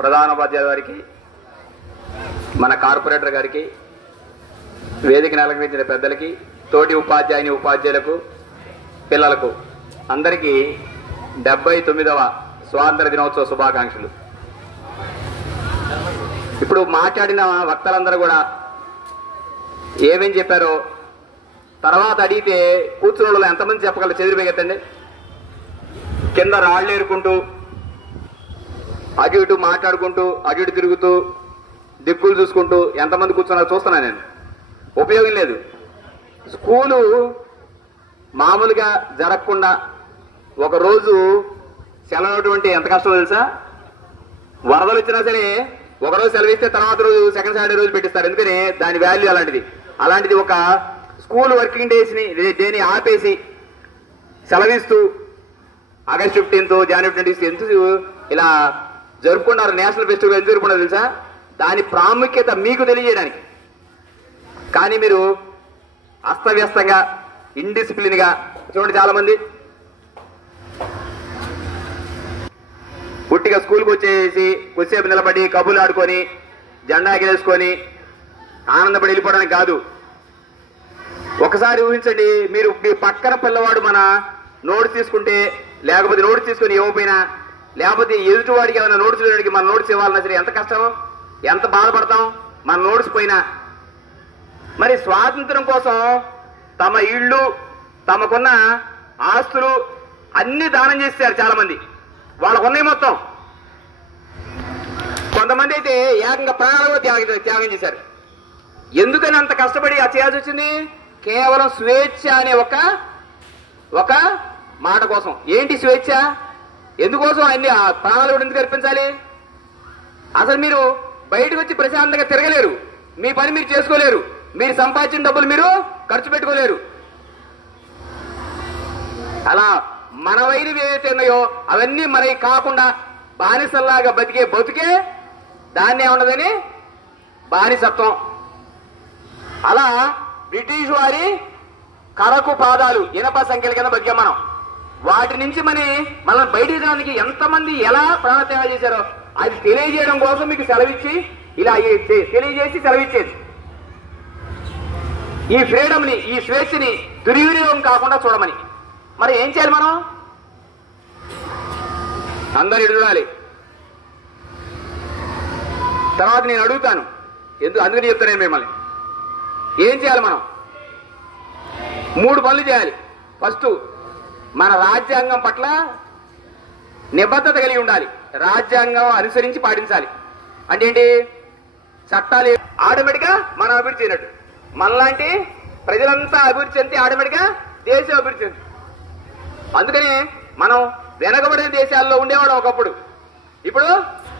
ప్రధానోపాధ్యాయుల వారికి, మన కార్పొరేటర్ గారికి, వేదికను అలంకరించిన పెద్దలకి, తోటి ఉపాధ్యాయులకు, పిల్లలకు అందరికీ 79వ స్వాతంత్ర దినోత్సవ శుభాకాంక్షలు. ఇప్పుడు మాట్లాడిన వక్తలందరూ కూడా ఏమేం చెప్పారో తర్వాత అడిగితే కూర్చున్న వాళ్ళు ఎంతమంది చెప్పగలరు? చెదిరిపోయి ఎత్తండి. కింద రాళ్ళు ఏరుకుంటూ అటు ఇటు మాట్లాడుకుంటూ అటు ఇటు తిరుగుతూ దిక్కులు చూసుకుంటూ ఎంతమంది కూర్చున్నారో చూస్తున్నా నేను. ఉపయోగం లేదు. స్కూలు మామూలుగా జరగకుండా ఒకరోజు సెలవు ఎంత కష్టమో తెలుసా? వరదలు వచ్చినా సరే ఒకరోజు సెలవు ఇస్తే తర్వాత రోజు సెకండ్ సాటర్డే రోజు పెట్టిస్తారు. ఎందుకని దాని వాల్యూ అలాంటిది ఒక స్కూల్ వర్కింగ్ డేస్ని దేని ఆపేసి సెలవిస్తూ ఆగస్ట్ 15th జనవరి 26 ఎందుకు ఇలా జరుపుకున్నారు? నేషనల్ ఫెస్టివల్ ఎందుకు జరుపుకున్నారు తెలుసా? దాని ప్రాముఖ్యత మీకు తెలియజేయడానికి. కానీ మీరు అస్తవ్యస్తంగా ఇండిసిప్లిన్ గా చూడండి, చాలా మంది పుట్టిగా స్కూల్కి వచ్చేసి కొద్దిసేపు నిలబడి కబుర్లు ఆడుకొని జెండా ఎగరేసుకొని ఆనందపడి వెళ్ళిపోవడానికి కాదు. ఒకసారి ఊహించండి, మీరు మీ పక్కన పిల్లవాడు మన నోట్స్ తీసుకుంటే, లేకపోతే నోట్స్ తీసుకొని ఇవ్వకపోయినా, లేకపోతే ఎదుటివాడికి ఏమైనా నోట్స్ వేయడానికి మన నోట్స్ ఇవ్వాలన్నా సరే ఎంత కష్టం, ఎంత బాధపడతాం మన నోట్స్ పోయినా. మరి స్వాతంత్రం కోసం తమ ఇళ్ళు, తమకున్న ఆస్తులు అన్ని దానం చేశారు చాలా మంది. వాళ్ళకున్నాయి మొత్తం. కొంతమంది అయితే ఏకంగా ప్రాణాలు త్యాగం చేశారు. ఎందుకని అంత కష్టపడి ఆ చేయాల్సి వచ్చింది? కేవలం స్వేచ్ఛ అనే ఒక మాట కోసం. ఏంటి స్వేచ్ఛ? ఎందుకోసం అన్ని ప్రాణాలు కూడా ఎందుకు అర్పించాలి? అసలు మీరు బయటకు వచ్చి ప్రశాంతంగా తిరగలేరు, మీ పని మీరు చేసుకోలేరు, మీరు సంపాదించిన డబ్బులు మీరు ఖర్చు పెట్టుకోలేరు. అలా మన వైద్యం ఏవైతే ఉన్నాయో అవన్నీ మనకి కాకుండా బానిసల్లాగా బతికే దాన్ని ఏముండదని బానిసత్వం. అలా బ్రిటిష్ వారి కరకు పాదాలు, ఇనప సంఖ్యల కింద బతికాం మనం. వాటి నుంచి మనల్ని బయటికి రావడానికి ఎంతమంది ఎలా ప్రాణత్యాగం చేశారో అది తెలియజేయడం కోసం మీకు సెలవిచ్చి ఇలా తెలియజేసి సెలవిచ్చేది. ఈ ఫ్రీడమ్ ని, ఈ స్వేచ్ఛని దుర్వినియోగం కాకుండా చూడమని. మరి ఏం చేయాలి మనం? అందరు చూడాలి. తర్వాత నేను అడుగుతాను, అందుకని చెప్తాను మిమ్మల్ని. ఏం చేయాలి మనం? 3 పనులు చేయాలి. ఫస్ట్, మన రాజ్యాంగం పట్ల నిబద్ధత కలిగి ఉండాలి. రాజ్యాంగం అనుసరించి పాటించాలి. అంటే ఏంటి? చట్టాలు ఆటోమేటిక్గా మనం అభివృద్ధి చేయనట్టు, మనలాంటి ప్రజలంతా అభివృద్ధి చెంది ఆటోమేటిక్గా దేశం అభివృద్ధి చెంది. అందుకని మనం వెనకబడిన దేశాల్లో ఉండేవాడు ఒకప్పుడు. ఇప్పుడు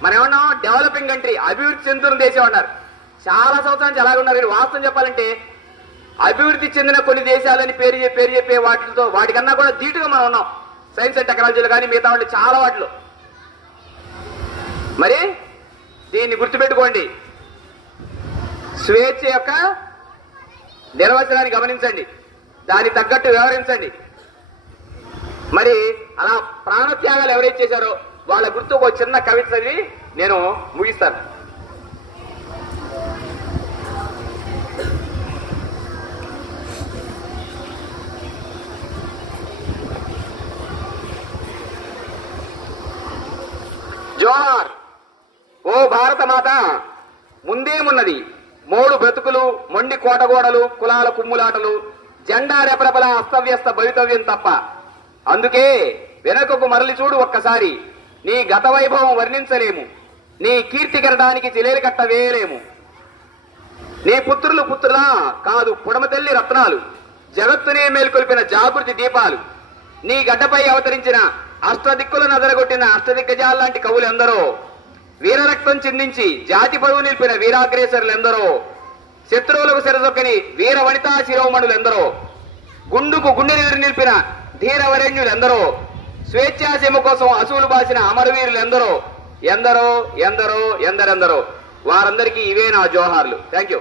మనం ఏమన్నా డెవలపింగ్ కంట్రీ, అభివృద్ధి చెందుతున్న దేశం అన్నారు. చాలా సంవత్సరాల నుంచి అలాగే ఉన్నారు. వాస్తవం చెప్పాలంటే అభివృద్ధి చెందిన కొన్ని దేశాలని పేరు చెప్పే వాటికన్నా కూడా ధీటుగా మనం ఉన్నాం. సైన్స్ అండ్ టెక్నాలజీలో కానీ మిగతా వాళ్ళు చాలా వాటిలో. మరి దీన్ని గుర్తుపెట్టుకోండి. స్వేచ్ఛ యొక్క నిర్వచనాన్ని గమనించండి, దానికి తగ్గట్టు వ్యవహరించండి. మరి అలా ప్రాణత్యాగాలు ఎవరైతే చేశారో వాళ్ళ గుర్తు ఒక చిన్న కవిత చదివి నేను ముగిస్తాను. జోహార్ ఓ భారత మాత, ముందేమున్నది మోడు బ్రతుకులు, మొండి కోటగోడలు, కులాల కుమ్ములాటలు, జెండా రెపరెపల అస్తవ్యస్త భవితవ్యం తప్ప. అందుకే వెనకకు మరలి చూడు ఒక్కసారి, నీ గత వైభవం వర్ణించలేము, నీ కీర్తి కెరడానికి చిలేలు కట్ట వేయలేము. నీ పుత్రులా కాదు పుడమ తల్లి రత్నాలు, జగత్తునే మేల్కొల్పిన జాగృతి దీపాలు. నీ గడ్డపై అవతరించిన అష్టదిక్కులను అదరగొట్టిన అష్టదిగ్గజాల్లాంటి కవులెందరో, వీరరక్తం చిందించి జాతి పరువు నిలిపిన వీరాగ్రేసరులెందరో, శత్రువులకు సెరదొక్కని వీర వనితా శిరోమణులెందరో, గుండుకు గుండె నిలిపిన ధీరవరేణ్యులెందరో, స్వేచ్ఛాసీమ కోసం అసూలు బాసిన అమరవీరులెందరో, ఎందరో ఎందరో ఎందరెందరో. వారందరికీ ఇవే నా జోహార్లు. Thank you.